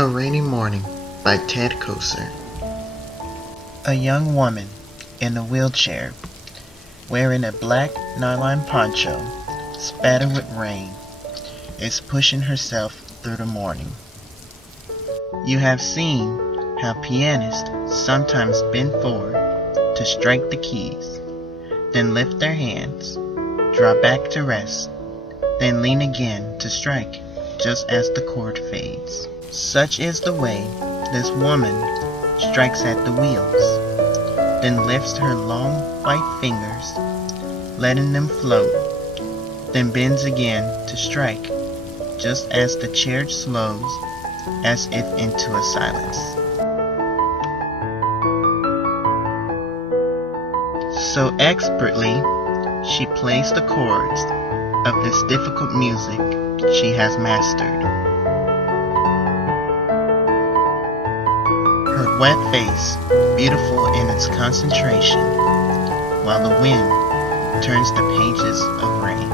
A Rainy Morning by Ted Kooser. A young woman in a wheelchair, wearing a black nylon poncho, spattered with rain, is pushing herself through the morning. You have seen how pianists sometimes bend forward to strike the keys, then lift their hands, draw back to rest, then lean again to strike just as the chord fades. Such is the way this woman strikes at the wheels, then lifts her long white fingers, letting them float, then bends again to strike, just as the chair slows as if into a silence. So expertly she plays the chords of this difficult music she has mastered. Her wet face beautiful in its concentration, while the wind turns the pages of rain.